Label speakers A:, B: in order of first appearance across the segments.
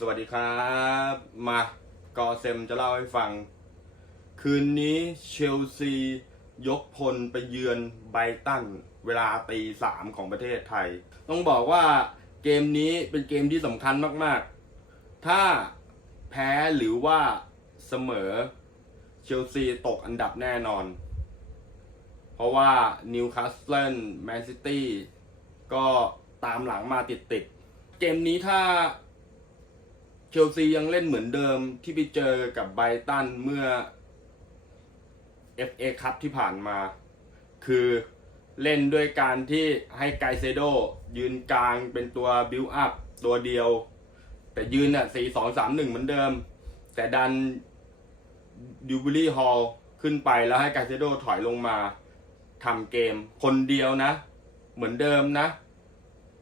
A: สวัสดีครับ มากอเซมจะเล่าให้ฟัง คืนนี้เชลซียกพลไปเยือนไบตัน เวลาตีสามของประเทศไทย ต้องบอกว่าเกมนี้เป็นเกมที่สำคัญมากๆ ถ้าแพ้หรือว่าเสมอเชลซีตกอันดับแน่นอน เพราะว่านิวคาสเซิลแมนซิตี้ก็ตามหลังมาติดๆเกมนี้ถ้า ชลซียังเล่นเหมือนเดิมที่ไปเจอกับไบตันเมื่อ FA คัพที่ผ่านมา คือเล่นด้วยการที่ให้ไกเซโดยืนกลางเป็นตัวบิวอัพตัวเดียว แต่ยืนอะสี่สองสามหนึ่งเหมือนเดิม แต่ดันดิวบิลี่ฮอลขึ้นไปแล้วให้ไกเซโดถอยลงมาทำเกมคนเดียวนะ เหมือนเดิมนะ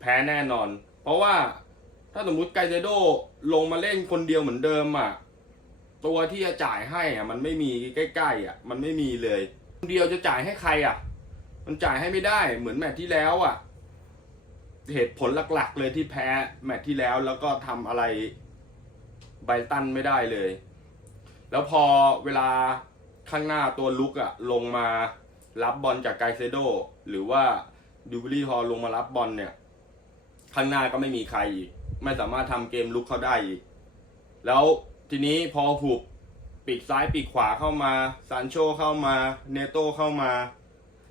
A: แพ้แน่นอน เพราะว่า ถ้าสมมุติไกเซโดลงมาเล่นคนเดียวเหมือนเดิมอะ ตัวที่จะจ่ายให้อะ มันไม่มีใกล้ๆอะ มันไม่มีเลย คนเดียวจะจ่ายให้ใครอะ มันจ่ายให้ไม่ได้เหมือนแมตช์ที่แล้วอะ เหตุผลหลักๆ เลยที่แพ้แมตช์ที่แล้วแล้วก็ทำอะไรไบตันไม่ได้เลย แล้วพอเวลาข้างหน้าตัวลุกอะ ลงมารับบอลจากไกเซโดหรือว่าดูบิลี่ฮอลลงมารับบอลเนี่ย ข้างหน้าก็ไม่มีใครอีก ไม่สามารถทำเกมลุกเขาได้อีก แล้วทีนี้พอหุบปีกซ้ายปีกขวาเข้ามาซานโชเข้ามาเนโตเข้ามา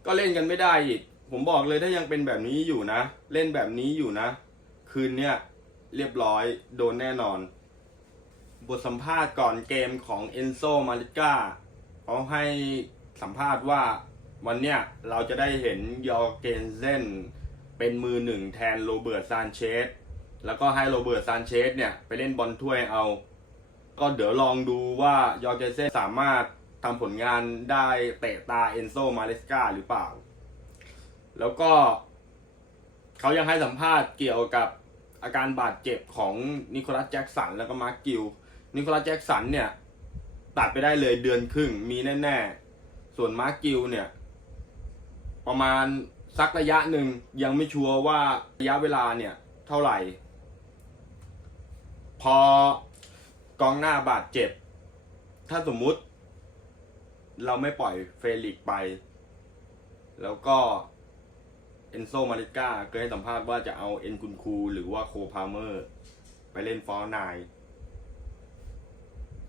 A: ก็เล่นกันไม่ได้อีก ผมบอกเลยถ้ายังเป็นแบบนี้อยู่นะ เล่นแบบนี้อยู่นะ คืนเนี้ยเรียบร้อยโดนแน่นอน บทสัมภาษณ์ก่อนเกมของเอนโซมาริก้าเขาให้สัมภาษณ์ว่าวันเนี้ยเราจะได้เห็นยอร์เกนเซนเป็นมือหนึ่งแทนโรเบิร์ตซานเชส แล้วก็ให้โรเบิร์ตซานเชสเนี่ยไปเล่นบอลถ้วยเอา ก็เดี๋ยวลองดูว่ายอร์เกเซนสามารถทำผลงานได้เตะตาเอนโซมาเลสกาหรือเปล่า แล้วก็เขายังให้สัมภาษณ์เกี่ยวกับอาการบาดเจ็บของนิโคลัสแจ็กสันแล้วก็มาร์คกิลนิโคลัสแจ็กสันเนี่ยตัดไปได้เลยเดือนครึ่งมีแน่ๆ ส่วนมาร์คกิลเนี่ย ประมาณสักระยะหนึ่งยังไม่ชัวร์ว่าระยะเวลาเนี่ย เท่าไหร่ พอกองหน้าบาดเจ็บ ถ้าสมมุติ เราไม่ปล่อยเฟลิกไป แล้วก็เอนโซมาริก้าเคยให้สัมภาษณ์ว่าจะเอาเอ็นคุนคู หรือว่าโคพาเมอร์ ไปเล่นฟอร์ไนน์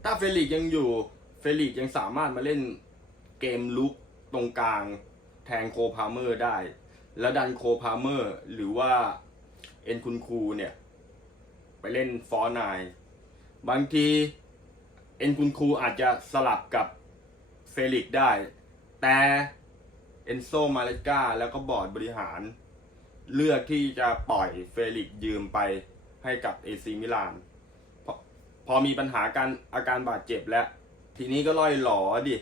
A: ถ้าเฟลิกยังอยู่ เฟลิกยังสามารถมาเล่นเกมลุกตรงกลาง แทนโคพาเมอร์ได้ แล้วดันโคพาเมอร์ หรือว่าเอ็นคุนคูเนี่ย ไปเล่นฟอร์ไนน์บางทีเอ็นคุนคูอาจจะสลับกับเฟลิกได้ แต่เอนโซมาเลกาแล้วก็บอร์ดบริหาร เลือกที่จะปล่อยเฟลิกยืมไปให้กับเอซีมิลานพอพอมีปัญหาการอาการบาดเจ็บแล้ว ทีนี้ก็ล่อยหลอดิ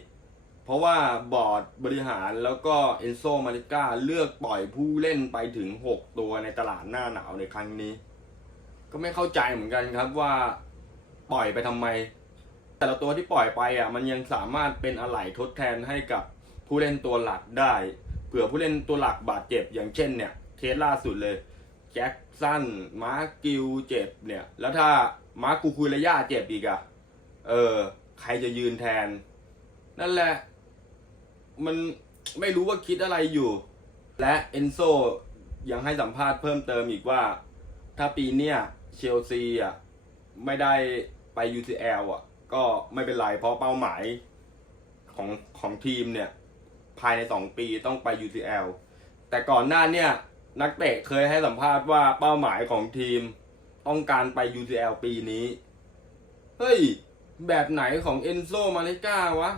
A: เพราะว่าบอร์ดบริหารแล้วก็เอนโซมาริก้าเลือกปล่อยผู้เล่นไปถึง 6 ตัวในตลาดหน้าหนาวในครั้งนี้ ก็ไม่เข้าใจเหมือนกันครับว่าปล่อยไปทำไม แต่ละตัวที่ปล่อยไปอะมันยังสามารถเป็นอะไหล่ทดแทนให้กับผู้เล่นตัวหลักได้เผื่อผู้เล่นตัวหลักบาดเจ็บอย่างเช่นเนี่ยเคสล่าสุดเลยแจ็คสันมาร์กิลเจ็บเนี่ย แล้วถ้ามาร์กูคุยระยะเจ็บอีกอะเออ ใครจะยืนแทน นั่นแหละ มันไม่รู้ว่าคิดอะไรอยู่ และเอนโซยังให้สัมภาษณ์เพิ่มเติมอีกว่า ถ้าปีเนี้ย เชลซีอะไม่ได้ไป UCL อะ ก็ไม่เป็นไร เพราะเป้าหมายของของทีมเนี่ย ภายใน 2 ปีต้องไป UCL แต่ก่อนหน้าเนี่ย นักเตะเคยให้สัมภาษณ์ว่าเป้าหมายของทีมต้องการไป UCL ปีนี้ เฮ้ย แบบไหนของเอนโซมาเลกาวะ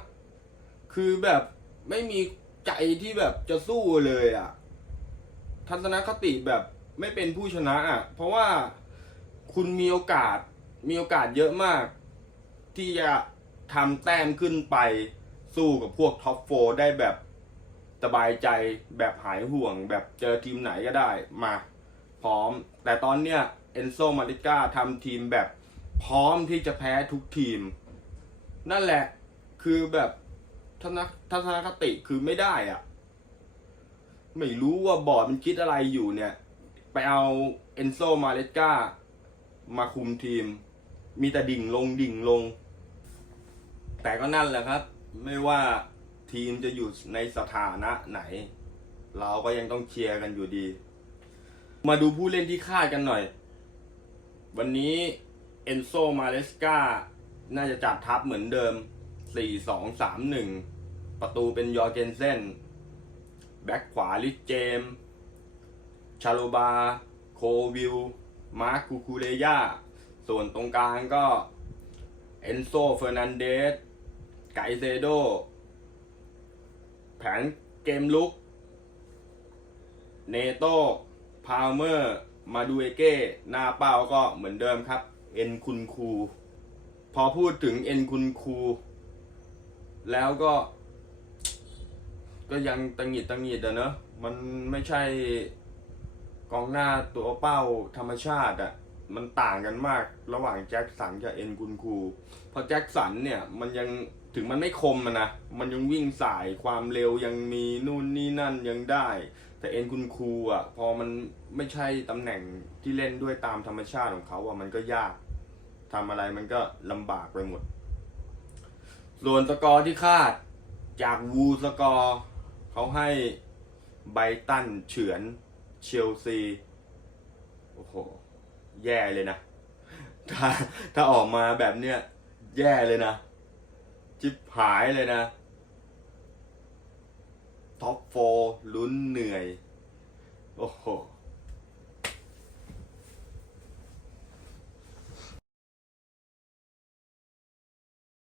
A: คือแบบไม่มีใจที่แบบจะสู้เลยอะ่ะ ทัศนคติแบบไม่เป็นผู้ชนะอะ่ะ เพราะว่า คุณมีโอกาสมีโอกาสเยอะมาก ที่จะทำแต้มขึ้นไปสู้กับพวกท็อปโฟได้แบบสบายใจแบบหายห่วง แบบเจอทีมไหนก็ได้มา พร้อม แต่ตอนเนี้ยเอนโซมาริก้าทำทีมแบบพร้อมที่จะแพ้ทุกทีม นั่นแหละคือแบบทัศนทัศนคติคือไม่ได้อะไม่รู้ว่าบอร์ดมันคิดอะไรอยู่เนี่ย ไปเอาเอนโซมาเลสกา มาคุมทีม มีแต่ดิ่งลงดิ่งลง แต่ก็นั่นแหละครับ ไม่ว่าทีมจะอยู่ในสถานะไหน เราก็ยังต้องเชียร์กันอยู่ดี มาดูผู้เล่นที่คาดกันหน่อย วันนี้เอนโซมาเลสกาน่าจะจัดทัพเหมือนเดิม 4-2-3-1 ประตูเป็นยอร์เกนเซนแบ็คขวาลิเจม ชาโลบา โควิล มาร์คคูคูเรยาส่วนตรงกลางก็เอนโซเฟอร์นันเดสไกเซโด แผนเกมลุก เนโตพาวเมอร์ มาดูเอเก้หน้าเป้าก็เหมือนเดิมครับ เอ็นคุณคู พอพูดถึงเอ็นคุณคู แล้วก็ ก็ยังตังหิดตังหิดอะเนอะมันไม่ใช่ กองหน้าตัวเป้าธรรมชาติอะมันต่างกันมากระหว่างแจ็คสันกับเอ็นคุณคูเพราะแจ็คสันเนี่ยมันยังถึงมันไม่คมอะนะ มันยังวิ่งสายความเร็วยังมีนู่นนี่นั่นยังได้ แต่เอ็นคุณคูอะพอมันไม่ใช่ตำแหน่งที่เล่นด้วยตามธรรมชาติของเขาอะมันก็ยากทำอะไรมันก็ลำบากไปหมด ส่วนสกอร์ที่คาดจากวูสกอร์เขาให้ไบตันเฉือน เชลซี โอ้โห แย่เลยนะ ถ้าถ้าออกมาแบบเนี้ย แย่เลยนะ จิบหายเลยนะ ท็อปโฟลุ้นเหนื่อย โอ้โห